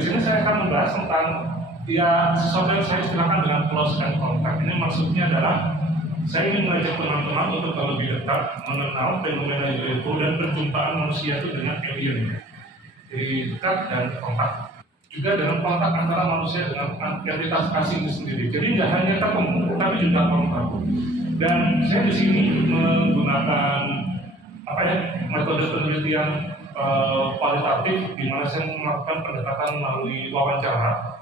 di sini saya akan membahas tentang ya sesuatu yang saya istilahkan dengan close and contact. Ini maksudnya adalah saya ingin mengajak teman-teman untuk lebih dekat mengenal fenomena UFO dan perjumpaan manusia itu dengan alien. Jadi dekat dan kontak. Juga dengan kontak antara manusia dengan entitas asing itu sendiri. Jadi nggak hanya ketemu, tapi juga kontak. Dan saya di sini menggunakan metode penelitian kualitatif, di mana saya melakukan pendekatan melalui wawancara.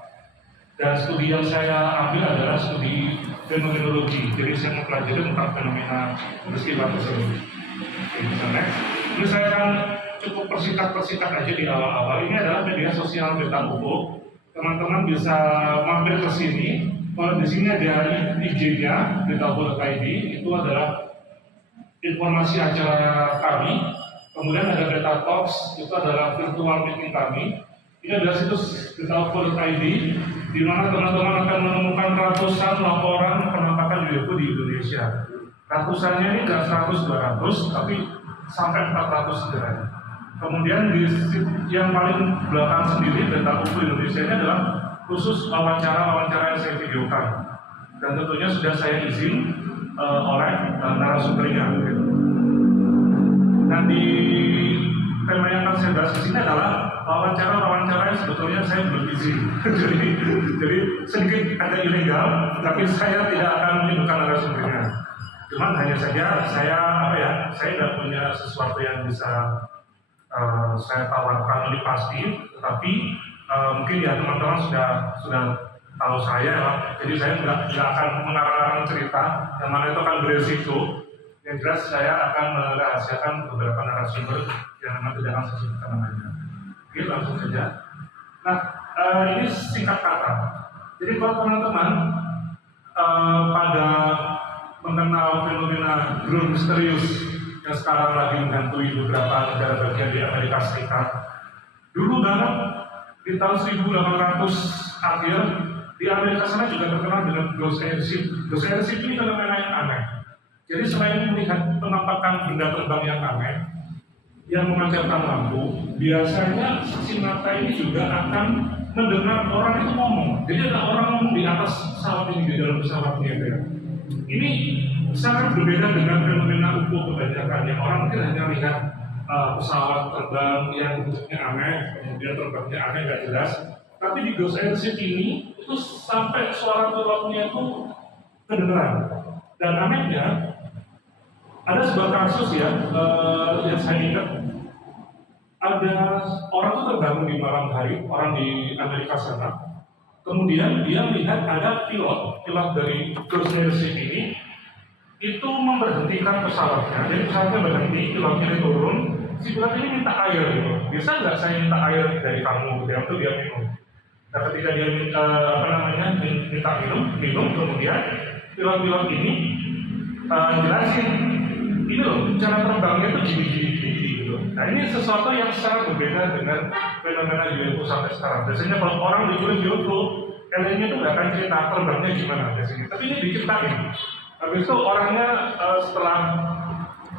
Dan studi yang saya ambil adalah studi fenomenologi. Jadi saya mempelajari tentang fenomena peristiwa tersebut. Ini saya akan cukup persingkat aja di awal-awal. Ini adalah media sosial Beta UFO. Teman-teman bisa mampir ke sini. Kalau di sini ada IG-nya beta.id, itu adalah informasi acara kami. Kemudian ada Beta Talks, itu adalah virtual meeting kami. Ini adalah situs beta.id, di mana teman-teman akan menemukan ratusan laporan penampakan UFO di Indonesia. Ratusannya ini nggak 100-200, tapi sampai 400 sebenarnya. Kemudian di yang paling belakang sendiri Beta UFO Indonesia ini adalah khusus wawancara-wawancara yang saya videokan, dan tentunya sudah saya izin oleh narasumbernya. Nah, di tema yang akan saya bahas di sini adalah wawancara yang sebetulnya saya belum izin. jadi sedikit agak ilegal, tapi saya tidak akan menyebutkan narasumbernya. Cuman hanya saja saya tidak punya sesuatu yang bisa saya tawarkan lebih pasti, tetapi mungkin ya teman-teman sudah tahu saya ya. Jadi saya nggak akan mengarang cerita yang mana itu akan beresiko. Yang jelas saya akan merahasiakan beberapa narasumber yang memang tidak akan saya sebutkan namanya. Oke, langsung saja. Nah, ini singkat kata. Jadi kalau teman-teman pada mengenal fenomena drone misterius yang sekarang lagi menghantui beberapa negara bagian di Amerika Serikat. Dulu banget di tahun 1800 akhir di Amerika sana juga terkenal dengan ghost airship. Ghost airship ini fenomena yang aneh. Jadi selain melihat penampakan benda terbang yang aneh yang memancarkan lampu, biasanya saksi mata ini juga akan mendengar orang itu ngomong. Jadi ada orang ngomong di atas pesawat ini, di dalam pesawatnya ya. Ini sangat berbeda dengan fenomena UFO kebanyakan yang orang mungkin hanya lihat pesawat terbang yang bentuknya aneh, kemudian terbangnya aneh nggak jelas. Tapi di ghost airship ini itu sampai suara pilotnya itu kedengeran. Dan anehnya ada sebuah kasus yang saya ingat, ada orang itu terbangun di malam hari, orang di Amerika sana. Kemudian dia melihat ada pilot dari ghost airship ini itu memberhentikan pesawatnya. Jadi pesawatnya berhenti, pilotnya turun, si pilot ini minta air gitu. Bisa nggak saya minta air dari kamu? Gitu, itu dia minum. Nah, ketika dia minta minum, kemudian pilot ini jelasin, ini loh cara terbangnya itu gini gitu. Nah, ini sesuatu yang sangat berbeda dengan fenomena UFO sampai sekarang. Biasanya kalau orang diculik UFO, aliennya itu nggak akan cerita terbangnya gimana biasanya. Tapi ini diceritain. Habis itu orangnya setelah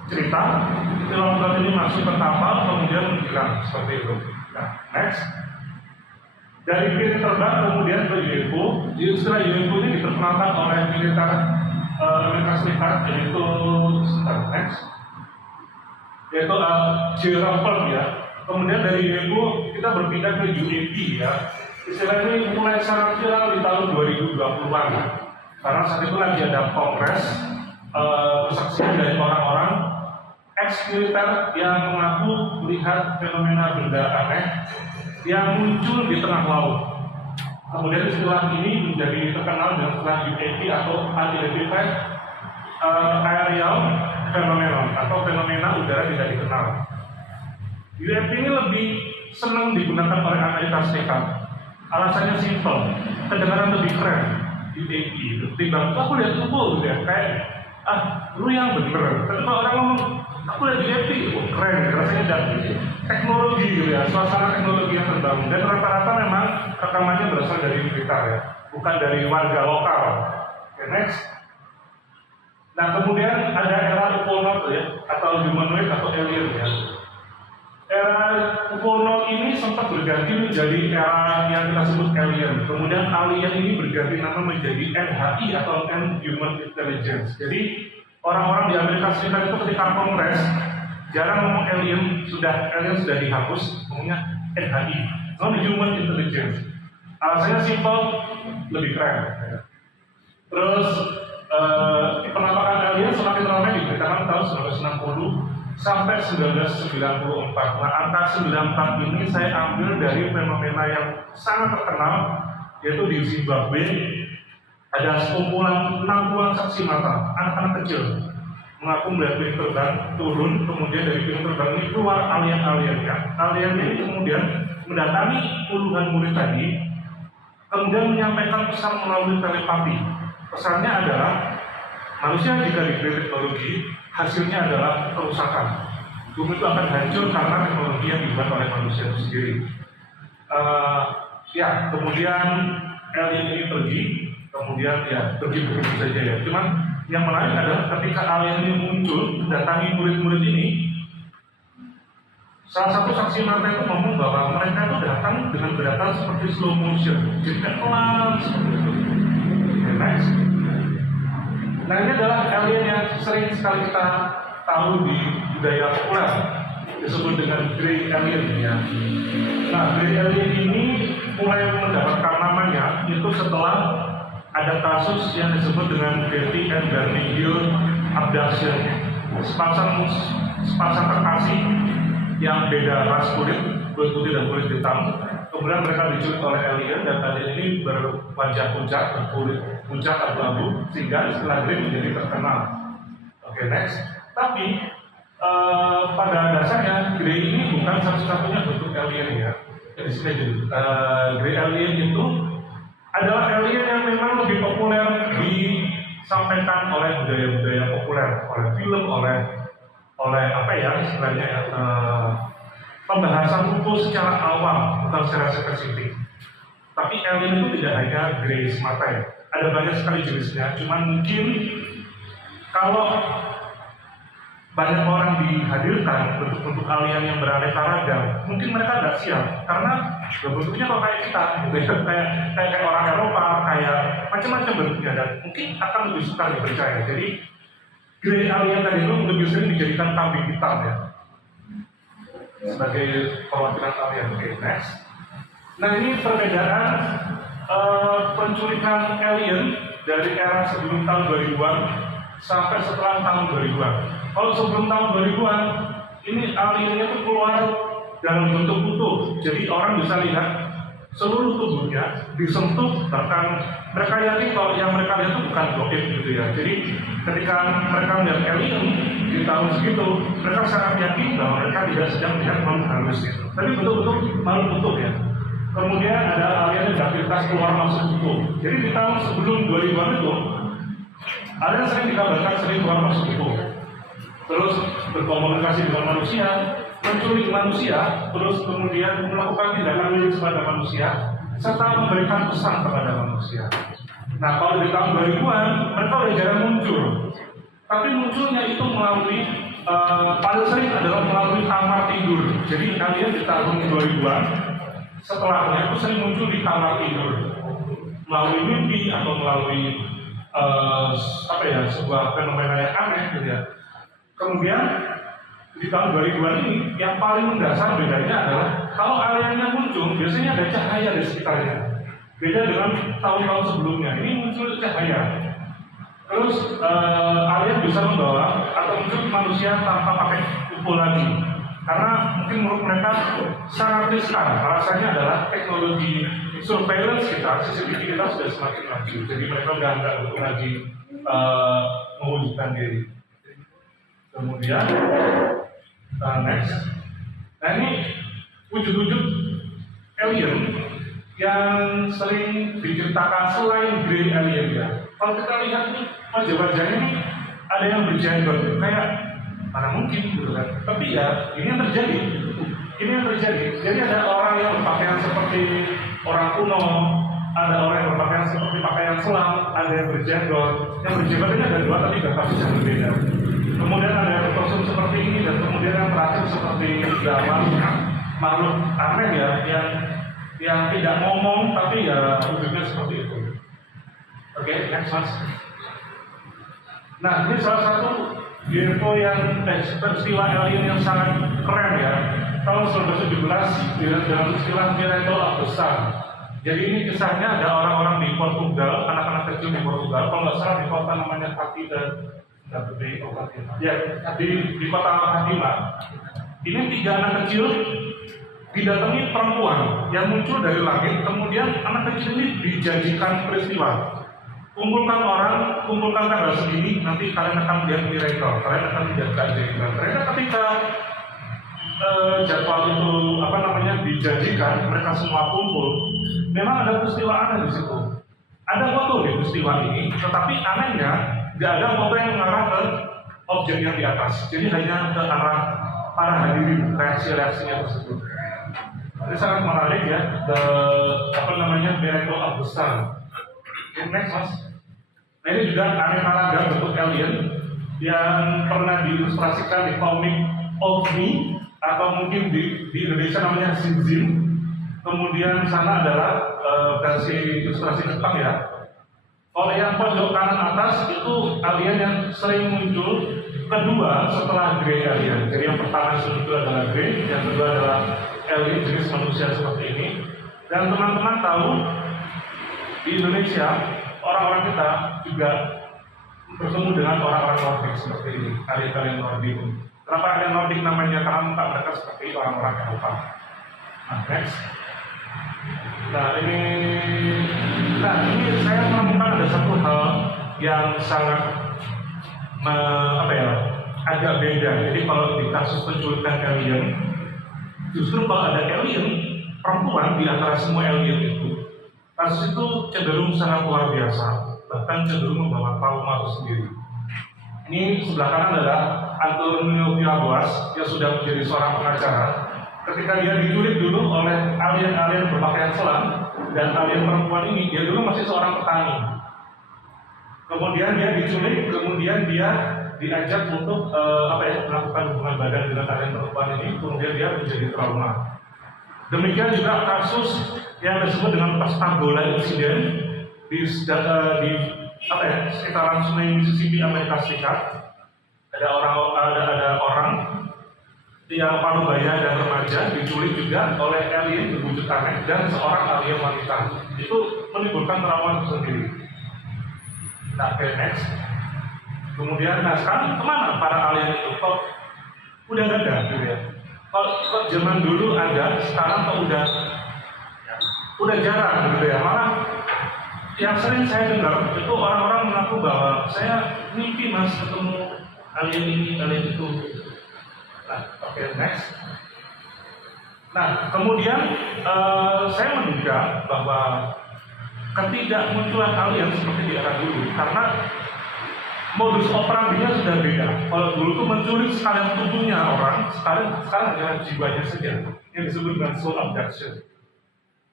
cerita, pilot ini masuk ke kapal, kemudian menghilang seperti itu. Nah, next. Dari pilot terbang kemudian ke UFO. Istilah UFO ini diperkenalkan oleh militer Amerika Serikat, yaitu next. Yaitu J. ya. Kemudian dari UFO kita berpindah ke UAP ya. Istilah ini mulai sangat viral di tahun 2020-an. Karena saat itu lagi ada kongres kesaksian dari orang-orang ex-militer yang mengaku melihat fenomena benda aneh yang muncul di tengah laut. Kemudian istilah ini menjadi terkenal dengan istilah UAP atau Unidentified Aerial Phenomenon atau fenomena udara tidak dikenal. UAP ini lebih senang digunakan oleh Amerika Serikat. Alasannya simpel, kedengaran lebih keren. UAP itu timbang aku lihat UFO gitu ya, kayak lu yang bener. Tapi kalau orang ngomong aku lihat UAP, keren, rasanya dan teknologi gitu ya, suasana teknologi yang terbangun. Dan rata-rata memang rekamannya berasal dari militer ya, bukan dari warga lokal. Okay, next. Nah, kemudian ada era UFO ya, atau humanoid atau alien ya. Era kuno ini sempat berganti menjadi era yang kita sebut alien. Kemudian alien ini berganti nama menjadi NHI atau Non-Human Intelligence. Jadi orang-orang di Amerika Serikat itu ketika kongres jarang ngomong alien sudah dihapus, ngomongnya NHI, Non-Human Intelligence. Alasannya simpel, lebih keren. Terus penampakan alien semakin ramai diberitakan tahun 1960 sampai 1994. Nah, angka 94 ini saya ambil dari fenomena yang sangat terkenal, yaitu di Zimbabwe ada sekumpulan 60-an saksi mata, anak-anak kecil mengaku melihat piring terbang turun, kemudian dari piring terbang ini keluar alien-aliennya. Alien ini kemudian mendatangi puluhan murid tadi, kemudian menyampaikan pesan melalui telepati. Pesannya adalah manusia jika diberi teknologi, hasilnya adalah kerusakan. Bumi itu akan hancur karena teknologi yang dibuat oleh manusia itu sendiri. Kemudian alien ini pergi, kemudian pergi begitu saja ya. Cuman yang menarik adalah ketika alien ini muncul, mendatangi murid-murid ini, salah satu saksi mata itu ngomong bahwa mereka itu datang dengan gerakan seperti slow motion, jadi pelan seperti itu. Next. Nah, ini adalah alien yang sering sekali kita tahu di budaya populer, disebut dengan grey alien ya. Nah, grey alien ini mulai mendapatkan namanya itu setelah ada kasus yang disebut dengan Betty and Barney Hill abduction. Sepasang kekasih yang beda ras kulit putih dan kulit hitam. Kemudian mereka diculik oleh alien dan alien ini berwajah pucat, berkulit pucat abu-abu, sehingga istilah grey menjadi terkenal. Oke, next. Tapi pada dasarnya grey ini bukan satu-satunya bentuk alien ya. Di sini jadi grey alien itu adalah alien yang memang lebih populer disampaikan oleh budaya-budaya populer, oleh film, oleh apa ya istilahnya ya. Pembahasan UFO secara awam, bukan secara spesifik. Tapi alien itu tidak hanya grey semata ya. Ada banyak sekali jenisnya. Cuman mungkin kalau banyak orang dihadirkan bentuk-bentuk alien yang beraneka ragam, mungkin mereka tidak siap karena bentuknya kok kayak kita, gitu. kayak orang Eropa, kayak macam-macam bentuknya dan mungkin akan lebih suka dipercaya. Jadi grey alien tadi itu lebih sering dijadikan kambing hitam ya, sebagai perwakilan alien. Oke, next. Nah, ini perbedaan penculikan alien dari era sebelum tahun 2000-an sampai setelah tahun 2000-an. Kalau sebelum tahun 2000-an, ini aliennya itu keluar dalam bentuk utuh. Jadi orang bisa lihat seluruh tubuhnya disentuh, bahkan mereka yakin kalau yang mereka lihat itu bukan goib gitu ya. Jadi ketika mereka melihat alien di tahun segitu, mereka sangat yakin bahwa mereka tidak sedang melihat makhluk halus gitu. Tapi betul-betul makhluk utuh ya. Kemudian ada alien yang beraktivitas keluar masuk utuh. Jadi di tahun sebelum 2000-an itu, alien sering dikabarkan sering keluar masuk utuh. Terus berkomunikasi dengan manusia, menculik manusia, terus kemudian melakukan tindakan medis kepada manusia, serta memberikan pesan kepada manusia. Nah, kalau di tahun 2000-an, mereka udah jarang muncul. Tapi munculnya itu melalui, paling sering adalah melalui kamar tidur. Jadi kalian di tahun 2000-an, setelahnya itu sering muncul di kamar tidur. Melalui mimpi atau melalui, sebuah fenomena yang aneh gitu ya. Kemudian di tahun 2000-an ini yang paling mendasar bedanya adalah kalau aliennya muncul biasanya ada cahaya di sekitarnya. Beda dengan tahun-tahun sebelumnya, ini muncul cahaya. Terus alien bisa membawa atau muncul manusia tanpa pakai UFO lagi. Karena mungkin menurut mereka sangat riskan. Alasannya adalah teknologi surveillance kita, CCTV kita sudah semakin maju. Jadi mereka sudah nggak butuh lagi mewujudkan diri. Kemudian next. Nah, ini wujud-wujud alien yang sering diceritakan selain grey alien ya. Kalau kita lihat nih wajah-wajahnya ini ada yang berjenggot, kayak mana mungkin gitu kan. Tapi ya ini yang terjadi. Jadi ada orang yang berpakaian seperti orang kuno, ada orang yang berpakaian seperti pakaian selam, ada yang berjenggot. Yang berjenggot ini ada dua tapi gak kasus yang berbeda. kemudian ada yang berkostum seperti ini, dan kemudian yang terakhir seperti gambar makhluk aneh ya, yang tidak ngomong tapi ya wujudnya seperti itu. Oke, next mas. Nah, ini salah satu UFO yang peristiwa alien yang sangat keren ya. Tahun 1917 dalam istilah miracle besar. Jadi ini kisahnya ada orang-orang di Portugal, anak-anak kecil di Portugal, kalau nggak salah di kota namanya Fatima. Ya, di kota Fatima. Ini 3 anak kecil didatangi perempuan yang muncul dari langit, kemudian anak kecil ini dijanjikan peristiwa. Kumpulkan tanggal segini, nanti kalian akan melihat miracle, kalian akan melihat keajaiban. Ternyata ketika jadwal itu dijanjikan, mereka semua kumpul. Memang ada peristiwa aneh di situ. Ada foto di peristiwa ini, tetapi anehnya nggak ada foto yang mengarah ke objek yang di atas. Jadi hanya ke arah para hadirin, reaksi-reaksinya tersebut. Ini sangat menarik ya, miracle besar. Next mas. Nah ini juga aneka bentuk alien yang pernah diilustrasikan di komik OVNI atau mungkin di Indonesia namanya Zim. Kemudian sana adalah versi ilustrasi Jepang ya. Kalau yang pojok kanan atas itu alien yang sering muncul kedua setelah grey alien. Jadi yang pertama muncul adalah grey, yang kedua adalah alien jenis manusia seperti ini. Dan teman-teman tahu di Indonesia orang-orang kita juga bertemu dengan orang-orang Nordik seperti ini, alien Nordik. Kenapa alien Nordik namanya? Karena muka mereka seperti orang-orang Eropa. Nah, next. Nah ini saya menemukan ada satu hal yang sangat agak beda. Jadi kalau di kasus penculikan alien, justru kalau ada alien perempuan di antara semua alien itu, kasus itu cenderung sangat luar biasa, bahkan cenderung membawa trauma tersendiri. Ini sebelah kanan adalah Antonio Villas yang sudah menjadi seorang pengacara. Ketika dia diculik dulu oleh alien-alien berpakaian selam, dan alien perempuan ini, dia dulu masih seorang petani. Kemudian dia diculik, kemudian dia diajak untuk melakukan hubungan badan dengan alien perempuan ini, kemudian dia menjadi trauma. Demikian juga kasus yang disebut dengan Pascagoula Incident di sekitaran Sungai Mississippi, Amerika Serikat. Ada orang yang paruh baya dan remaja diculik juga oleh alien berwujud aneh dan seorang alien wanita. Itu menimbulkan trauma tersendiri. Nah, next. Kemudian, sekarang kemana para alien itu? Kok udah nggak ada, gitu ya? Kalau zaman dulu ada, sekarang kok udah jarang, gitu ya? Malah yang sering saya dengar itu orang-orang mengaku bahwa saya mimpi mas ketemu alien ini, alien itu. Nah, next. Nah, kemudian saya menduga bahwa ketidakmunculan alien seperti di era dulu karena modus operandinya sudah beda. Kalau dulu itu menculik sekalian tubuhnya orang, sekarang hanya jiwanya saja yang disebut dengan soul abduction.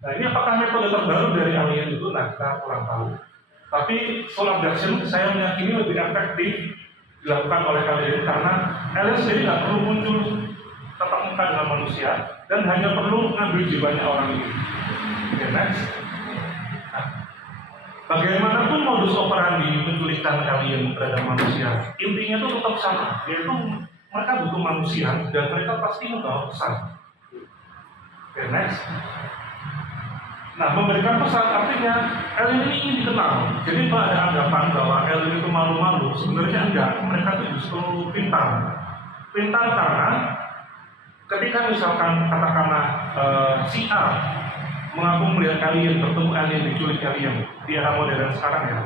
Nah, ini apakah metode terbaru dari alien itu? Nah, kita kurang tahu. Tapi soul abduction saya meyakini lebih efektif dilakukan oleh alien karena alien sendiri nggak perlu muncul tatap muka dengan manusia dan hanya perlu mengambil jiwanya orang ini. Next. Nah, bagaimanapun modus operandi penculikan alien terhadap manusia, intinya itu tetap sama, yaitu mereka butuh manusia dan mereka pasti membawa pesan. Next. Nah, memberikan pesan artinya alien ini ingin dikenal. Jadi kalau ada anggapan bahwa alien itu malu-malu, sebenarnya enggak. Mereka itu justru pintar. Pintar karena ketika misalkan katakanlah si A mengaku melihat alien, bertemu alien, diculik alien di era modern sekarang ya.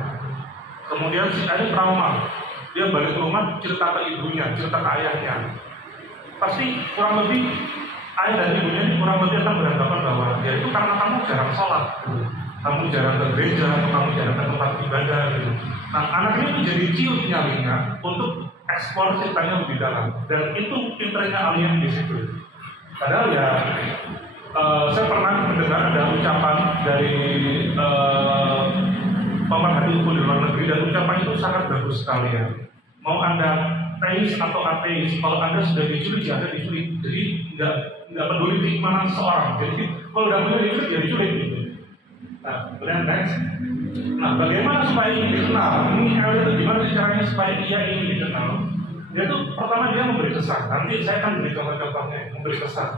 Kemudian si A ini trauma. Dia balik ke rumah, cerita ke ibunya, cerita ke ayahnya. Pasti kurang lebih ayah dan ibunya ini kurang lebih akan beranggapan bahwa ya itu karena kamu jarang sholat, kamu jarang ke gereja, atau kamu jarang ke tempat ibadah gitu. Nah, anak ini menjadi ciut nyalinya untuk ekspor ceritanya lebih dalam, dan itu pinternya alien di situ. Padahal ya saya pernah mendengar ada ucapan dari pemerhati hukum di luar negeri, dan ucapan itu sangat bagus sekali ya. Mau Anda teis atau ateis, kalau Anda sudah diculik, ya Anda diculik. Jadi nggak peduli keimanan seseorang. Jadi kalau udah punya diculik, ya diculik gitu. Nah, kemudian next. Nah, bagaimana supaya ini dikenal? Ini L itu gimana sih caranya supaya dia ini dikenal? Dia tuh pertama dia memberi kesan. Nanti saya akan beri contoh-contohnya, memberi kesan.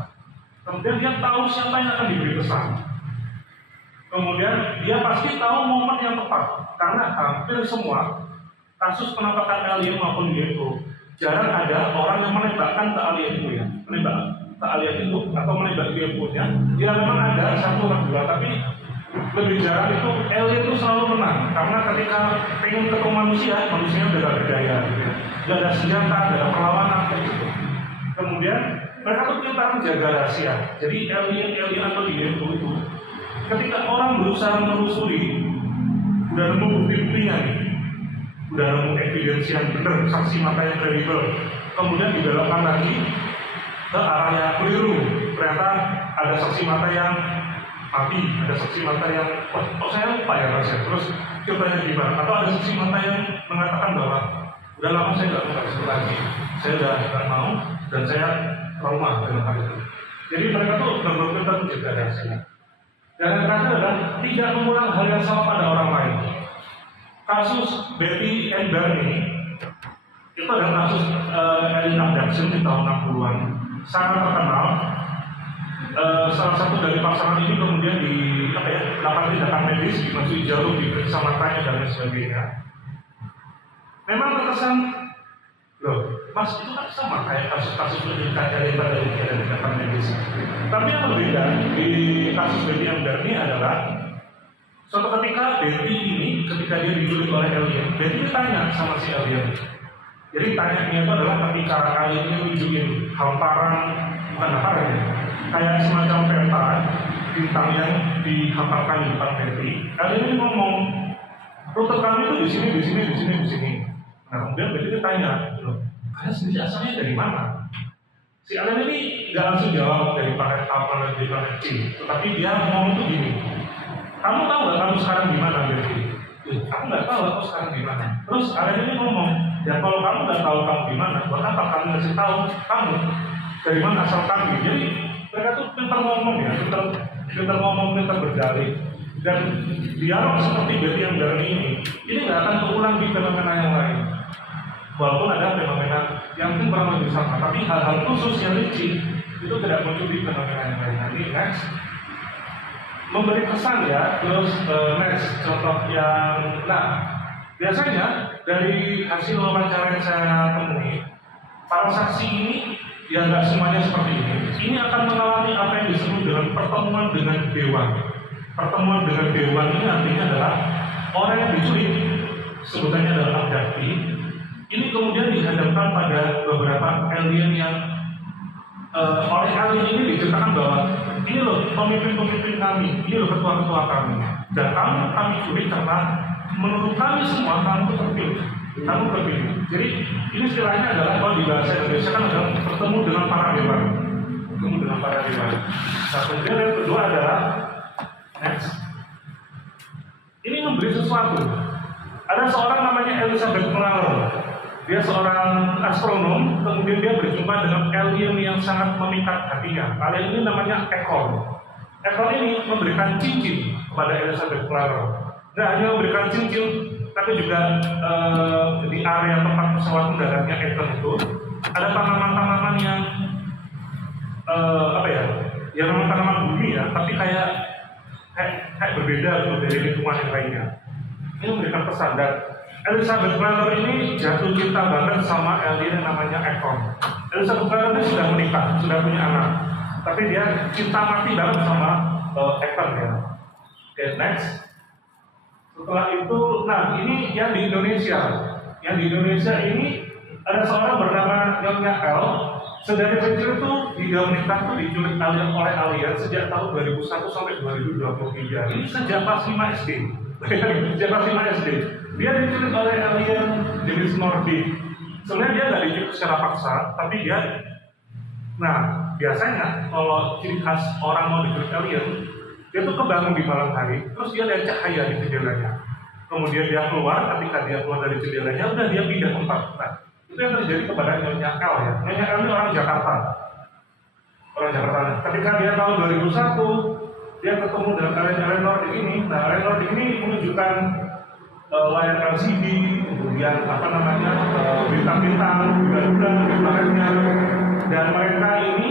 Kemudian dia tahu siapa yang akan diberi kesan. Kemudian dia pasti tahu momen yang tepat, karena hampir semua kasus penampakan alien maupun UFO jarang ada orang yang menembakkan ke alien itu ya, menembak ke alien itu atau menembak UFO-nya. Ya memang ada satu atau dua, tapi lebih jarang itu alien itu selalu menang, karena ketika pengen ketemu manusia udah gak berdaya, gitu ya. Gak ada senjata, gak ada perlawanan gitu. Kemudian mereka tuh pintar menjaga rahasia. Jadi alien atau UFO itu ketika orang berusaha menelusuri, udah nemu bukti-buktinya nih, udah nemu evidence yang benar, saksi mata yang kredibel, kemudian dibelokkan lagi ke arah yang keliru. Ternyata ada saksi mata yang mati, ada saksi mata yang saya lupa ya rasanya. Terus contohnya gimana? Atau ada saksi mata yang mengatakan bahwa udah lama saya nggak mau kasih lagi, saya udah nggak mau dan saya trauma dengan hal itu. Jadi mereka tuh benar-benar menjaga rahasia. Dan yang terakhir adalah tidak mengulang hal yang sama pada orang lain. Kasus Betty and Barney itu adalah kasus alien abduction di tahun 60-an, sangat terkenal. Salah satu dari pasangan ini kemudian dilakukan tindakan medis, dimasuki jarum, diperiksa matanya dan lain sebagainya. Memang terkesan, loh, Mas itu kan sama kayak kasus-kasus pendidikan pada dan tindakan medis. Tapi yang berbeda di kasus Betty and Barney adalah suatu ketika Betty ini, ketika dia diculik oleh alien, Betty ditanya sama si alien. Jadi tanyanya itu adalah ketika alien ini nunjukin hamparan, bukan hamparan ya, kayak semacam peta bintang yang dihamparkan di depan Betty. Alien ini ngomong, rute kami itu di sini, di sini, di sini, di sini. Nah kemudian Betty ditanya, loh, kalian sendiri asalnya dari mana? Si alien ini nggak langsung jawab dari planet A, planet B, planet C, tetapi dia ngomong tuh gini, kamu tahu nggak kamu sekarang di mana, Betty? Aku nggak tahu aku sekarang di mana. Terus alien ini ngomong, ya kalau kamu nggak tahu kamu di mana, buat apa kamu ngasih tahu kamu dari mana asal kamu? Jadi mereka tuh pintar ngomong ya, pintar ngomong, pintar berdalih. Dan dialog seperti Betty yang Barney ini nggak akan terulang di fenomena yang lain. Walaupun ada fenomena yang mungkin pernah menjadi sama, tapi hal-hal khusus yang licin itu tidak muncul di fenomena yang lain. Nanti next, memberi kesan ya. Terus next contoh yang, nah biasanya dari hasil wawancara yang saya temui, para saksi ini ya nggak semuanya seperti ini. Ini akan mengalami apa yang disebut dengan pertemuan dengan dewan. Pertemuan dengan dewan ini artinya adalah orang yang diculik, sebutannya adalah abductee. Ini kemudian dihadapkan pada beberapa alien yang oleh alien ini diceritakan bahwa ini loh pemimpin-pemimpin kami, ini loh ketua-ketua kami, dan kami culik karena menurut kami semua kamu terpilih. Jadi ini istilahnya adalah kalau di bahasa Indonesia kan adalah bertemu dengan para dewan. Nah kemudian yang kedua adalah next. Ini memberi sesuatu. Ada seorang namanya Elizabeth Miller. Dia seorang astronom, kemudian dia berjumpa dengan alien yang sangat memikat hatinya. Alien ini namanya Ekor. Ekor ini memberikan cincin kepada Elizabeth Miller. Nggak hanya memberikan cincin, tapi juga di area tempat pesawat mendaratnya Ethan itu ada tanaman-tanaman yang yang memang tanaman bumi ya, tapi kayak berbeda gitu dari lingkungan yang lainnya. Ini memberikan pesan, dan Elizabeth Miller ini jatuh cinta banget sama alien yang namanya Ekor. Elizabeth Miller ini sudah menikah, sudah punya anak, tapi dia cinta mati banget sama Ekor ya. Oke, next. Setelah itu, nah ini yang di Indonesia. Yang di Indonesia ini ada seorang bernama Nyonya L. Sedari kecil itu hingga menikah tuh diculik alien oleh alien sejak tahun 2001 sampai 2023. Ini sejak kelas 5 SD. Sejak kelas 5 SD. Dia diculik oleh alien jenis Nordic. Sebenarnya dia nggak diculik secara paksa, tapi dia, nah biasanya kalau ciri khas orang mau diculik alien, dia tuh kebangun di malam hari, terus dia lihat cahaya di jendelanya. Kemudian dia keluar, ketika dia keluar dari jendelanya, udah dia pindah tempat. Nah, Itu yang terjadi kepada Nyonya L ya. Nyonya L ini orang Jakarta. Orang Jakarta. Ketika dia tahun 2001, dia ketemu dengan Ellen Nordic ini. Nah, Ellen Nordic ini menunjukkan layar LCD, kemudian bintang-bintang, bulan-bulan, kemarinnya. Dan mereka ini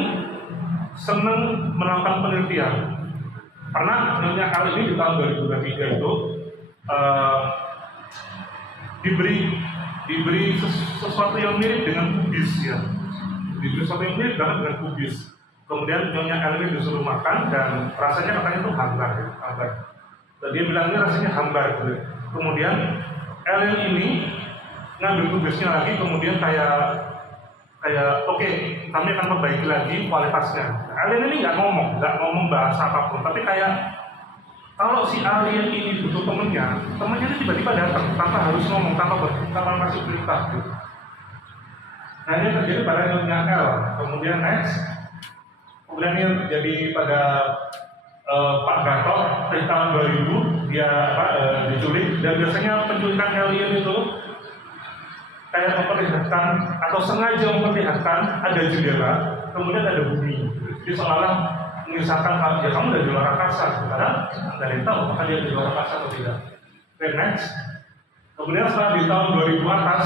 senang melakukan penelitian. Karena Nyonya L ini di tahun 2023 itu diberi sesuatu yang mirip dengan kubis ya. Diberi sesuatu yang mirip dengan kubis. Kemudian Nyonya L ini disuruh makan dan rasanya katanya itu hambar ya, hambar. Dan dia bilang ini rasanya hambar gitu. Kemudian Ellen ini ngambil kubisnya lagi, kemudian kayak oke, kami akan perbaiki lagi kualitasnya. Ellen ini nggak ngomong bahasa apapun, tapi kayak kalau si alien ini butuh temennya ini tiba-tiba datang tanpa harus ngomong, tanpa masih perintah gitu. Nah ini terjadi pada Nyonya L. Kemudian kemudian yang terjadi pada Pak Gatot di tahun 2000 dia diculik, dan biasanya penculikan alien itu kayak memperlihatkan atau sengaja memperlihatkan ada jendela, kemudian ada bumi. Jadi seolah mengisahkan ya kamu dari luar angkasa, karena Anda yang tahu apakah dia di luar angkasa atau tidak. Next. Kemudian setelah di tahun 2000 atas,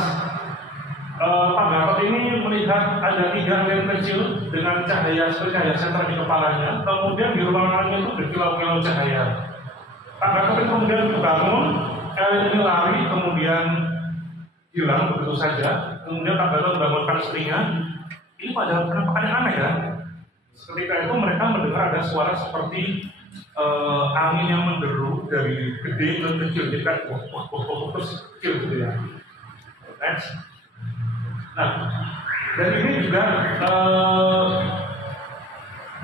Pak Gatot ini melihat ada 3 alien kecil dengan cahaya seperti cahaya senter di kepalanya, kemudian di ruangannya itu berkilau-kilau cahaya. Pak Gatot ini kemudian bangun, alien ini lari, kemudian hilang begitu saja. Kemudian Pak Gatot membangunkan istrinya. Ini pada penampakannya aneh ya. Ketika itu mereka mendengar ada suara seperti angin yang menderu dari gede ke kecil, jadi kan terus kecil gitu ya. Next. Nah, dan ini juga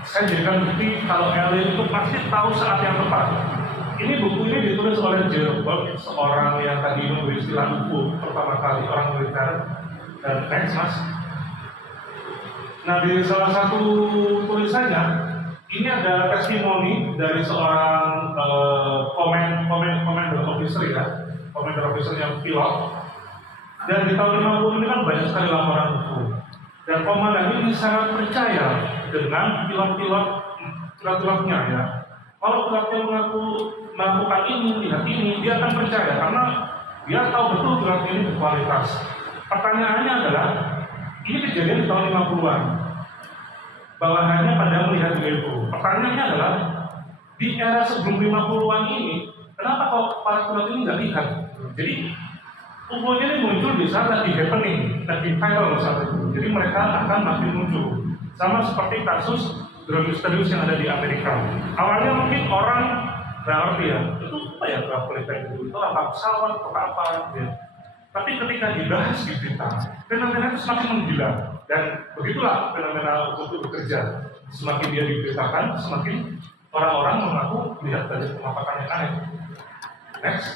saya jadikan bukti kalau alien itu pasti tahu saat yang tepat. Ini buku ini ditulis oleh Gerald, seorang yang tadi memberi istilah UFO pertama kali, orang militer. Dan next mas. Nah di salah satu tulisannya ini ada testimoni dari seorang commander officer ya, commander officer yang pilot. Dan di tahun 50 ini kan banyak sekali laporan UFO. Dan komandan ini sangat percaya dengan pilot-pilotnya ya. Kalau pilotnya melakukan ini, lihat ini, dia akan percaya karena dia tahu betul pilotnya ini berkualitas. Pertanyaannya adalah, ini kejadian di tahun 50-an. Bawahannya pada melihat UFO. Pertanyaannya adalah, di era sebelum 50-an ini, kenapa kok para pilot ini nggak lihat? Jadi UFO-nya ini muncul di saat lagi happening, lagi viral saat itu. Jadi mereka akan makin muncul. Sama seperti kasus drone misterius yang ada di Amerika. Awalnya mungkin orang nggak ngerti ya, itu apa ya travel kayak gitu, itu apa pesawat atau apa ya. Tapi ketika dibahas di berita, fenomena itu semakin menggila. Dan begitulah fenomena UFO itu bekerja. Semakin dia diberitakan, semakin orang-orang mengaku melihat dari penampakan yang aneh. Next.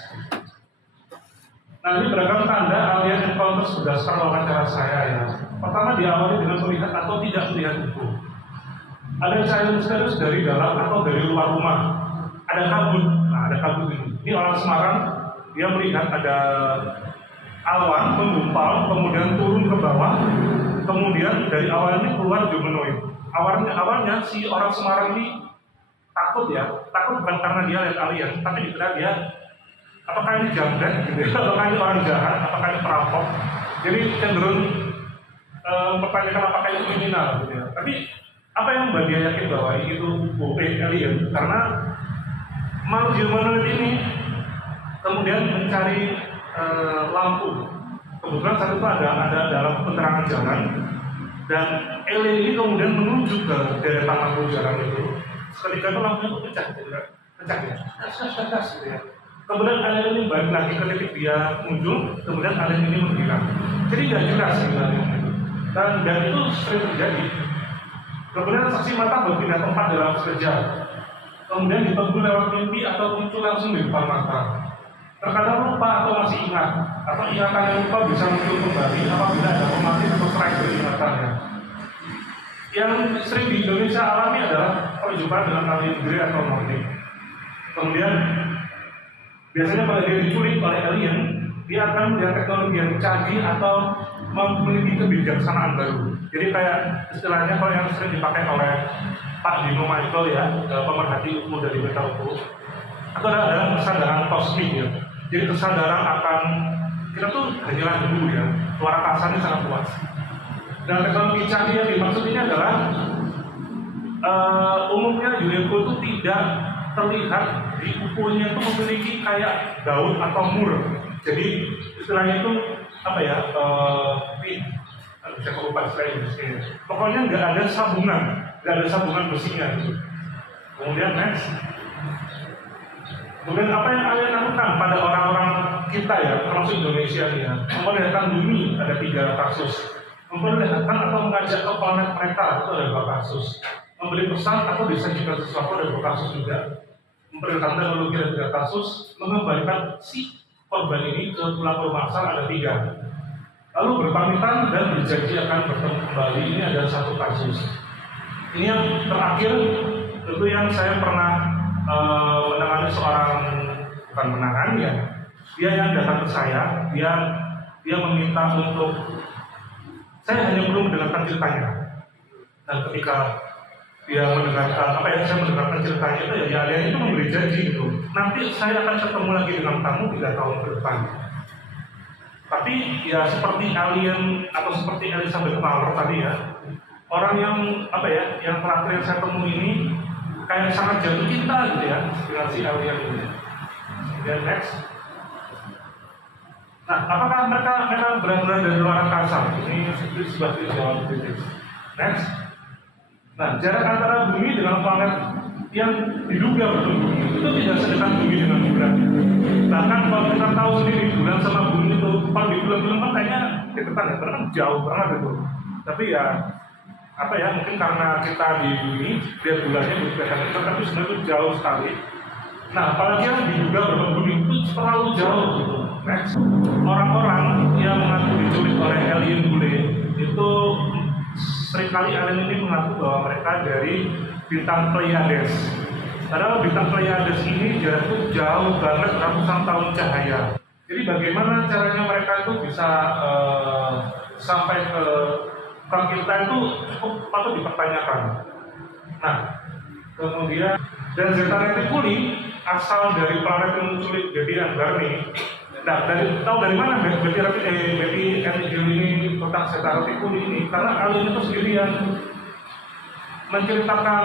Nah ini beragam tanda alien encounters berdasarkan wawancara saya ya. Pertama diawali dengan melihat atau tidak melihat UFO. Ada cahaya misterius dari dalam atau dari luar rumah. Ada kabut. Nah ada kabut ini. Ini orang Semarang, dia melihat ada awan menggumpal, kemudian turun ke bawah, kemudian dari awan ini keluar humanoid. Awalnya si orang Semarang ini takut ya, takut bukan karena dia lihat alien, tapi dikira dia apakah ini jamret gitu ya, apakah ini orang jahat, apakah ini perampok. Jadi cenderung mempertanyakan apakah ini kriminal gitu ya. Tapi apa yang membuat dia yakin bahwa ini itu UFO alien? Karena makhluk humanoid ini kemudian mencari lampu. Kebetulan saat itu ada dalam penerangan jalan, dan alien ini kemudian menuju ke deretan lampu jalan itu. Ketika itu lampunya itu pecah ya, gas gitu ya. Kemudian alien ini balik lagi ke titik dia muncul, kemudian alien ini menghilang. Jadi nggak jelas gitu dan itu sering terjadi. Kemudian saksi mata berpindah tempat dalam sekejap. Kemudian ditunggu lewat mimpi atau muncul langsung di depan mata. Terkadang lupa atau masih ingat, atau ingatan yang lupa bisa muncul kembali apabila ada pematin atau strike dari ingatannya. Yang sering di Indonesia alami adalah perjumpaan dengan alien grey atau nordik. Kemudian biasanya pada dia diculik oleh alien, dia akan melihat teknologi yang canggih atau memiliki kebijaksanaan baru. Jadi kayak istilahnya kalau yang sering dipakai oleh Pak Dino Michael ya, pemerhati ilmu dari Metalku, itu adalah kesadaran kosmik ya. Jadi kesadaran akan kita tuh hanyalah debu ya, suara kasarnya sangat kuat. Dan teknologi canggih yang dimaksud ini adalah umumnya UFO itu tidak terlihat di UFO-nya itu memiliki kayak daun atau mur. Jadi istilahnya itu apa ya? Bisa lupa istilah Inggrisnya. Pokoknya nggak ada sambungan besinya gitu. Kemudian next. Kemudian apa yang kalian lakukan pada orang-orang kita ya, termasuk Indonesia ya, memperlihatkan bumi ada 3 kasus, memperlihatkan atau mengajak ke planet mereka itu ada 2 kasus, memberi pesan atau disajikan sesuatu ada 2 kasus juga, memperlihatkan teknologi ada 3 kasus, mengembalikan si korban ini ke pulang rumah asal ada 3, lalu berpamitan dan berjanji akan bertemu kembali ini ada 1 kasus. Ini yang terakhir tentu yang saya pernah menangani seorang, bukan menangani ya, dia yang datang ke saya, dia meminta untuk saya hanya perlu mendengarkan ceritanya. Dan ketika dia mendengarkan saya mendengarkan ceritanya itu ya alien itu memberi janji gitu. Nanti saya akan ketemu lagi dengan kamu 3 tahun ke depan. Tapi ya seperti alien atau seperti Elizabeth Taylor tadi ya, orang yang yang terakhir yang saya temui ini kayak sangat jatuh cinta gitu ya dengan si alien ini. Dan next. Nah, apakah mereka benar-benar dari luar angkasa? Ini sebuah jawab kritis. Next. Nah, jarak antara bumi dengan planet yang diduga bertemu itu tidak sedekat bumi dengan bulan. Bahkan kalau kita tahu sendiri bulan sama bumi itu, kalau di film-film kan kayaknya deketan ya, karena kan jauh banget itu. Tapi ya mungkin karena kita di bumi, lihat bulannya berkelihatan dekat, tapi sebenarnya itu jauh sekali. Nah, apalagi yang diduga bertemu bumi itu terlalu jauh gitu. Next. Orang-orang yang mengaku diculik oleh alien bule itu seringkali alien ini mengaku bahwa mereka dari bintang Pleiades. Padahal bintang Pleiades ini jaraknya jauh banget, ratusan tahun cahaya. Jadi bagaimana caranya mereka itu bisa sampai ke kita itu cukup patut dipertanyakan. Nah, kemudian dan Zeta Reticuli asal dari planet yang menculik jadi Barney. Nah, tahu dari mana Betty Reticuli ini tentang Zeta Reticuli ini? Karena alien itu sendiri yang menceritakan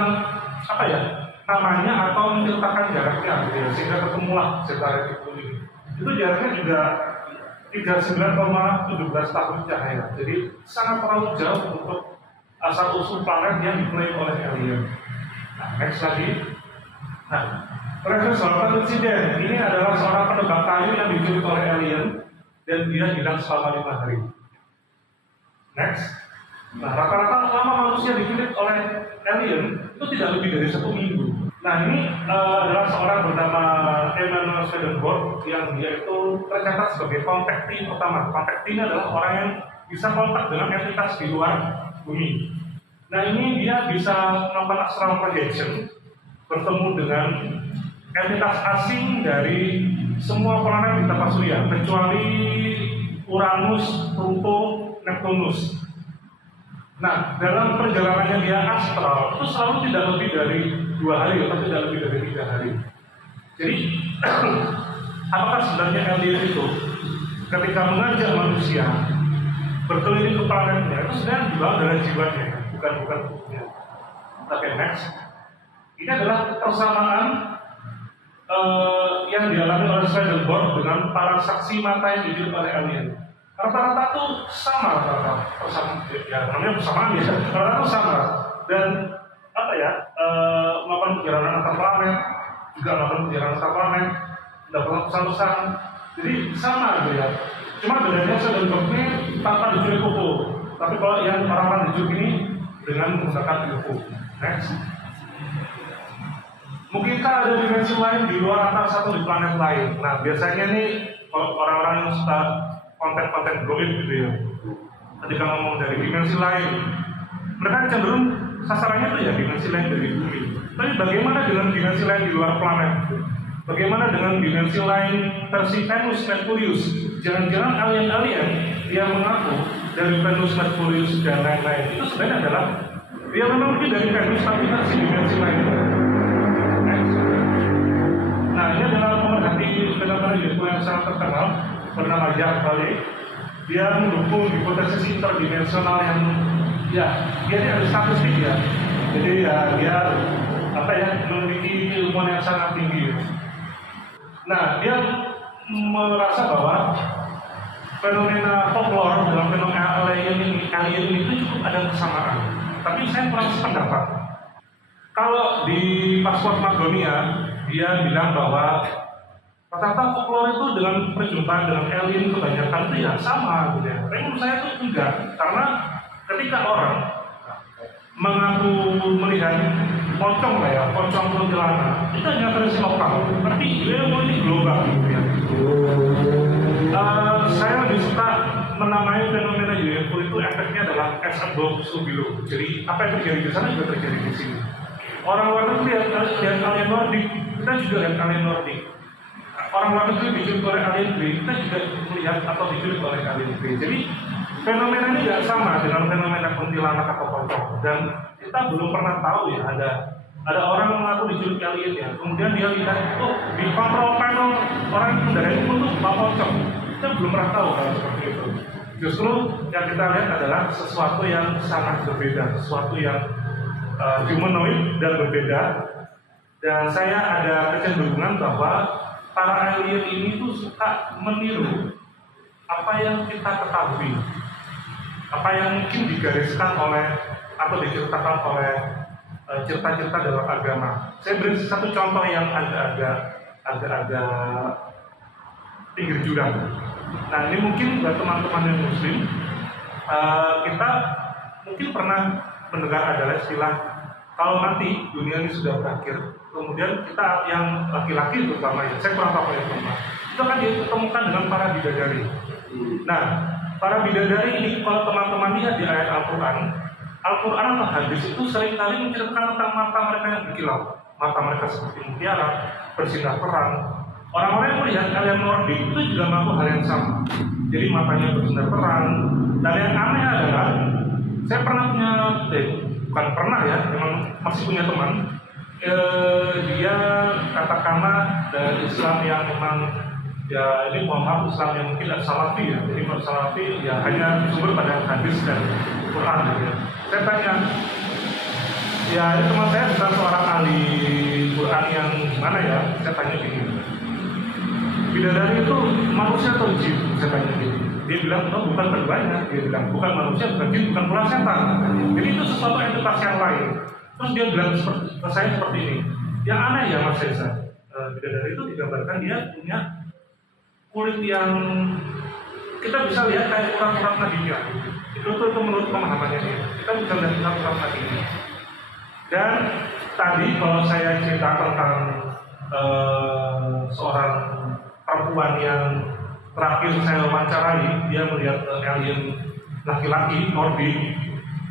namanya atau menceritakan jaraknya gitu ya, sehingga ketemulah Zeta Reticuli. Itu jaraknya juga 39,17 tahun cahaya. Jadi sangat terlalu jauh untuk asal usul planet yang diklaim oleh alien. Nah, next lagi. Nah, Profesor insiden ini adalah seorang penebak kayu yang diculik oleh alien dan dia hilang selama 5 hari. Next. Nah, rata-rata lama manusia diculik oleh alien itu tidak lebih dari 1 minggu. Nah, ini adalah seorang bernama Emanuel Swedenborg yang dia itu tercatat sebagai kontakti pertama. Kontakti ini adalah orang yang bisa kontak dengan entitas di luar bumi. Nah, ini dia bisa melakukan astral projection, bertemu dengan entitas asing dari semua planet di tata surya kecuali Uranus, Pluto, Neptunus. Nah, dalam perjalanannya dia astral itu selalu tidak lebih dari 2 hari atau tidak lebih dari 3 hari. Jadi, apakah sebenarnya alien itu ketika mengajak manusia berkeliling ke planetnya itu sebenarnya dibawa dengan jiwanya, bukan tubuhnya. Tapi next, ini adalah persamaan yang dialami oleh Swedenborg dengan para saksi mata yang diculik oleh alien. Rata-rata itu sama persamaan, ya namanya persamaan ya, rata-rata itu sama. Dan melakukan perjalanan antar planet, juga melakukan perjalanan antar planet, melakukan pesan-pesan. Jadi sama gitu ya. Cuma bedanya Swedenborg ini tanpa diculik UFO. Tapi kalau yang orang-orang diculik ini dengan menggunakan UFO. Next. Mungkinkah ada dimensi lain di luar angkasa atau di planet lain? Nah, biasanya nih kalau orang-orang yang suka konten-konten goib gitu ya, ketika ngomong dari dimensi lain, mereka cenderung sasarannya tuh ya dimensi lain dari bumi. Tapi bagaimana dengan dimensi lain di luar planet? Bagaimana dengan dimensi lain versi Venus, Merkurius? jangan-jangan alien-alien yang mengaku dari Venus, Merkurius dan lain-lain itu sebenarnya adalah dia memang mungkin dari Venus tapi masih dimensi lain. Nah, ini adalah pemerhati fenomena UFO yang sangat terkenal bernama Jacques Vallée. Dia mendukung hipotesis interdimensional yang dia ini ada statistik ya. Jadi ya dia memiliki ilmuwan yang sangat tinggi. Nah, dia merasa bahwa fenomena folklore dalam fenomena alien ini itu cukup ada kesamaan. Tapi saya kurang sependapat. Kalau di Pasport Magonia dia bilang bahwa rata-rata folklore itu dengan perjumpaan dengan alien kebanyakan itu ya sama gitu ya. Tapi menurut saya itu enggak, karena ketika orang mengaku melihat pocong kuntilanak itu hanya versi lokal, tapi UFO ini global gitu ya. Saya lebih suka menamai fenomena UFO itu efeknya adalah as above so below. Jadi apa yang terjadi di sana juga terjadi di sini. Orang luar negeri lihat alien Nordik, kita juga lihat alien Nordik. Orang luar negeri diculik oleh alien Grey, kita juga melihat atau diculik oleh alien Grey. Jadi fenomena ini tidak sama dengan fenomena kuntilanak atau pocong. Dan kita belum pernah tahu ya ada orang mengaku diculik alien ya. Kemudian dia lihat di control panel orang kendaraan itu tuh pocong. Kita belum pernah tahu hal seperti itu. Justru yang kita lihat adalah sesuatu yang sangat berbeda, sesuatu yang humanoid dan berbeda. Dan saya ada kecenderungan bahwa para alien ini tuh suka meniru apa yang kita ketahui, apa yang mungkin digariskan oleh atau diceritakan oleh cerita-cerita dalam agama. Saya beri satu contoh yang agak-agak pinggir jurang. Nah, ini mungkin buat teman-teman yang Muslim, kita mungkin pernah mendengar adalah istilah kalau nanti dunia ini sudah berakhir, kemudian kita yang laki-laki terutama ya, saya kurang tahu yang perempuan, itu akan ditemukan dengan para bidadari. Nah, para bidadari ini kalau teman-teman lihat di ayat Al-Quran atau hadis itu seringkali menceritakan tentang mata mereka yang berkilau, mata mereka seperti mutiara, bersinar terang. Orang-orang yang melihat alien Nordik itu juga mengaku hal yang sama. Jadi matanya bersinar terang. Dan yang aneh adalah saya pernah punya, bukan pernah ya, memang masih punya teman. Dia katakanlah dari Islam yang memang ya ini mohon maaf Islam yang mungkin tidak salafi ya. Jadi kalau salafi ya hanya sumber pada hadis dan Quran gitu ya. Saya tanya, ya ini teman saya bukan seorang ahli Quran yang gimana ya? Saya tanya gini, bidadari itu manusia atau jin? Saya tanya gini. Dia bilang, oh bukan keduanya. Dia bilang, bukan manusia, bukan jin, bukan pula setan. Jadi itu sesuatu entitas yang lain. Terus dia bilang ke saya seperti ini. Yang aneh ya Mas Reza, bidadari itu digambarkan dia punya kulit yang kita bisa lihat kayak urat-urat nadinya. Itu menurut pemahamannya dia. Kita bisa lihat urat-urat nadinya. Dan tadi kalau saya cerita tentang seorang perempuan yang terakhir saya wawancarai, dia melihat alien laki-laki Nordik,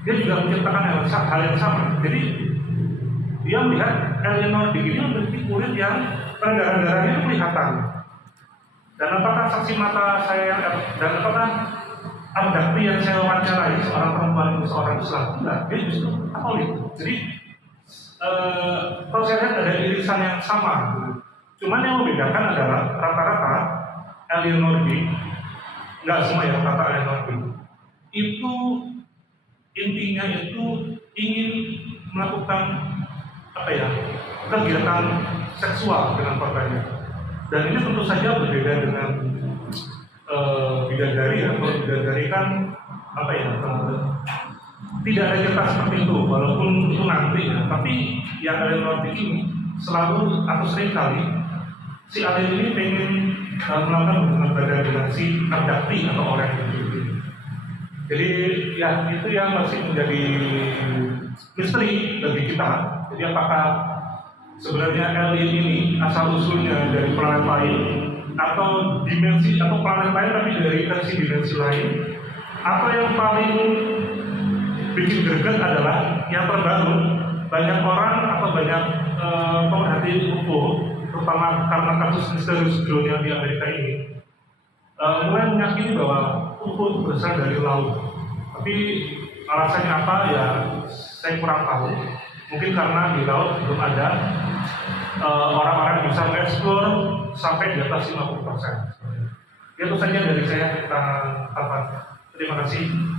dia juga menceritakan hal yang sama. Jadi dia melihat alien Nordik ini memiliki kulit yang darah-darahnya itu kelihatan. Dan apakah saksi mata saya dan apakah abdakti yang saya wawancarai seorang perempuan itu seorang Islam? Enggak, dia justru Katolik. Jadi kalau saya lihat ada irisan yang sama. Cuman yang membedakan adalah rata-rata alien Nordik, nggak semua ya, rata-rata alien Nordik itu intinya itu ingin melakukan kegiatan seksual dengan korbannya. Dan ini tentu saja berbeda dengan bidadari ya. Kalau bidadari kan tidak ada cerita seperti itu, walaupun itu nanti ya. Tapi yang alien Nordik ini selalu atau sering kali si alien ini pengen melakukan hubungan badan dengan si abdakti atau orang itu. Jadi ya itu yang masih menjadi misteri bagi kita. Jadi apakah sebenarnya alien ini asal usulnya dari planet lain atau dimensi atau planet lain tapi dari dimensi lain? Atau yang paling bikin greget adalah yang terbaru, banyak orang atau banyak pemerhati UFO, terutama karena kasus misterius dunia di Amerika ini, mulai meyakini bahwa UFO berasal dari laut. Tapi alasannya apa ya saya kurang tahu. Mungkin karena di laut belum ada orang-orang yang bisa mengeksplor sampai di atas 50%. Itu saja dari saya tentang apa. Terima kasih.